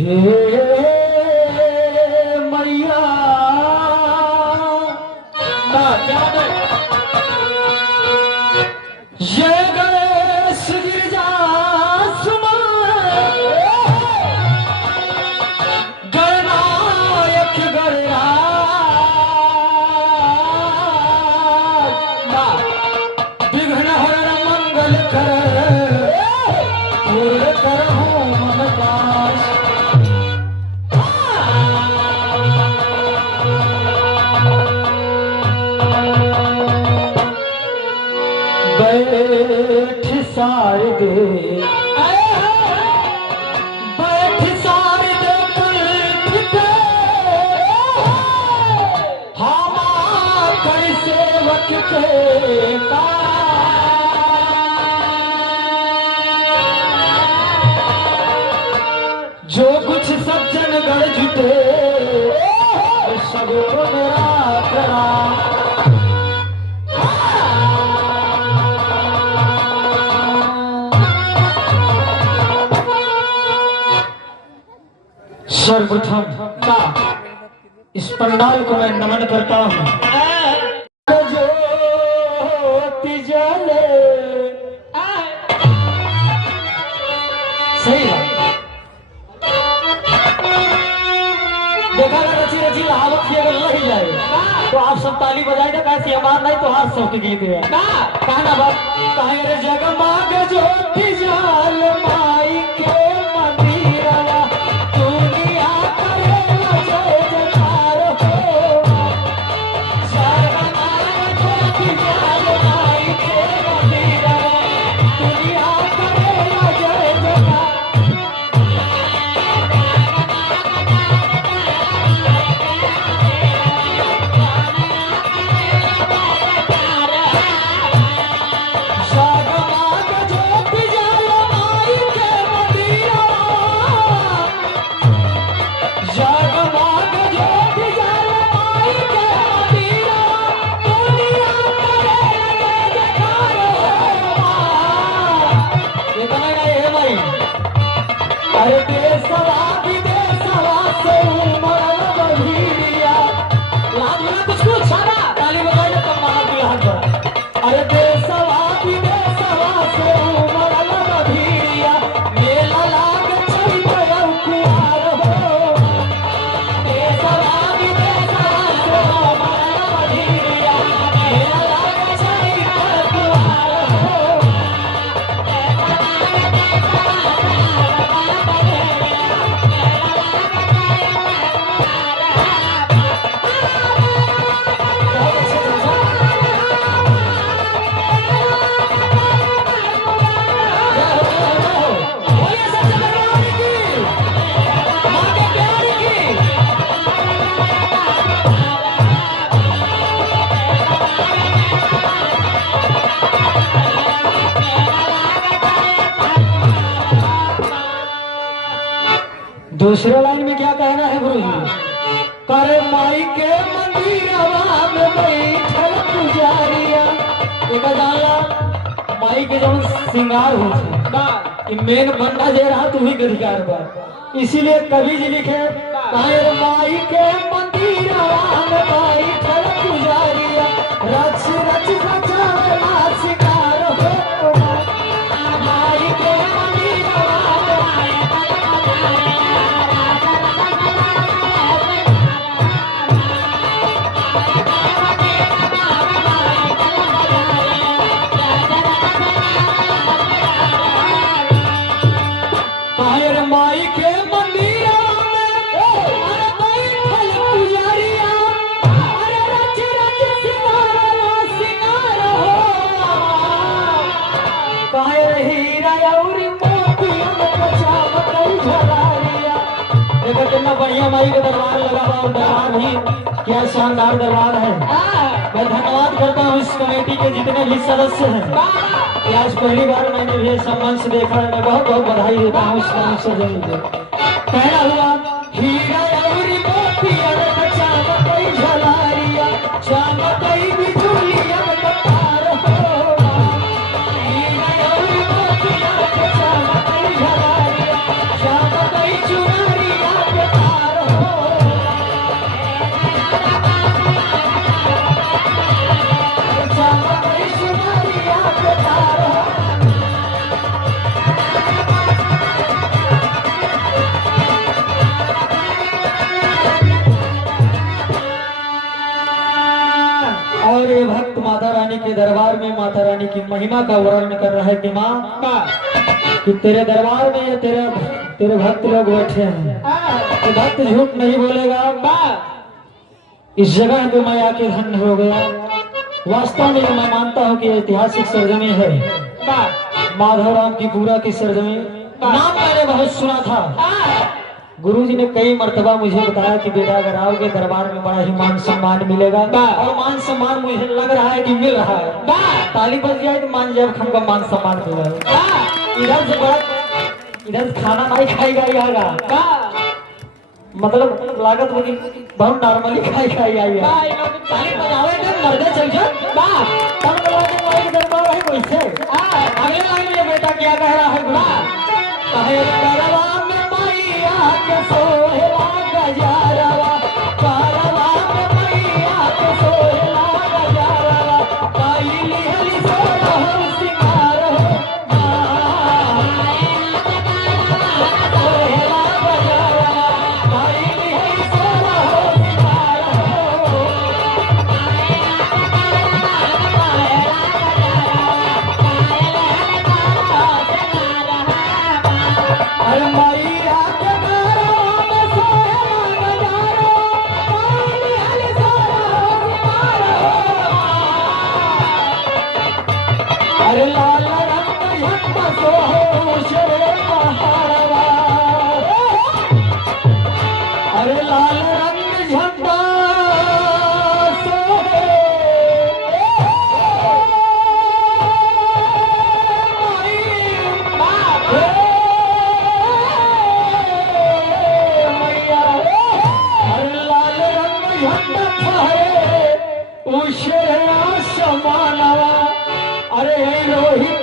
हे मैया ये गणेश गिरजा गणनायक गणराज विघ्न हरण मंगल कर पूर्ण करहूं मन पास। बैठ सारदे बैठ सारदे कुल हमा कर सेवक के जो कुछ सज्जन गण जुटे सबको मेरा प्रणाम। सर्वप्रथम इस पंडाल को मैं नमन करता हूँ। ज्योति जले सही है। देखा ना रची रची लावत ही अगर लग जाए तो आप सब ताली बजाए ना कैसे हमार नहीं तो हाथ सब गीत है कहना बात कहे रे जगमग ज्योति जल माई के मंदिरवा दुनिया करे जय जयकार हो। जगमग ज्योति जल माई के मंदिरवा दुनिया करे जय जयकार। अरे देशवा विदेशवा से उमड़ल बधिरिया लाज में कुछ छाना ताली बजाई तो मारा दुल्हन पर। अरे देशवा विदेशवा से उमड़ल बधिरिया मेला लाग चैत कुआर हो। देशवा विदेशवा से उमड़ल बधिरिया मेला लाग चैत कुआर हो। दूसरे लाइन में क्या कहना है गुरु जी? करे माई के मंदिरवा में बैठल पुजारिया एक जाला माई के जब श्रृंगार हो कि मेन बंदा जे रहा तू ही अधिकार बा। इसीलिए कवि जी लिखे करे माई के मंदिरवा में बैठल पुजारिया रच रच सजावला शिकार हो। माई के मंदिरवा में माई के मंदिर में अरे बैठल पुजारिया अरे रच रच सिंगार हो। कहे हीरा और मोतिया में चमकई झलारिया। देखो कितना बढ़िया माई का दरबार लगा हुआ दरबार ही क्या शानदार दरबार है। मैं धन्यवाद करता हूँ इस कमेटी के जितने भी सदस्य हैं। आज पहली बार मैंने ये सम्मान से देखा है। मैं बहुत बहुत बधाई देता हूँ इस काम से कहना हुआ हीरा और मोतिया में चमकई झलारिया चमकई बिजुलिया में तार हो। हीरा और मोतिया में चमकई झलारिया चमकई चुनरिया और ये भक्त माता रानी के दरबार में माता रानी की महिमा का वर्णन कर रहा है कि माँ कि तेरे दरबार में ये तेरे भक्त लोग बैठे हैं, तो भक्त झूठ नहीं बोलेगा। इस जगह पे मैं आके धन्य हो गया। वास्तव में मैं मानता हूँ कि ऐतिहासिक सरजमी है, माधव राम की पूरा की सरजमी। नाम मैंने बहुत सुना था, गुरुजी ने कई मर्तबा मुझे बताया कि बेटा अगर आओगे दरबार में बड़ा ही मान सम्मान मिलेगा, और मान सम्मान मुझे लग रहा है कि मिल रहा है। ताली बज जाए तो मान जाए हम का मान सम्मान मिलेगा। इधर से बड़ा इधर खाना नहीं खाएगा यहाँ, मतलब लागत बनी बहुत नॉर्मली खाई आई है। ताली बजावे के मर्दे चल जा तब लगे के दरबार है वैसे। अगले लाइन में बेटा क्या कह रहा है गुरु, कहे दरबार में मैया के सोहेला गजारवा, दरबार में मैया के सोहेला गजारवा, काईली हली सोना हो सिंगार हो सोहेला गजारवा, काईली हली सोना हो सिंगार हो। अरे मैया के घरवा में सोहेला गजारवा, काईली हली सोना हो सिंगार हो। अरे लाल रंग झंडा सोहे उशरे पहाड़वा, अरे लाल रंग झंडा सोहे मैया, अरे लाल रंग झंडा फहरे उशरे आसमानवा, अरे रोहित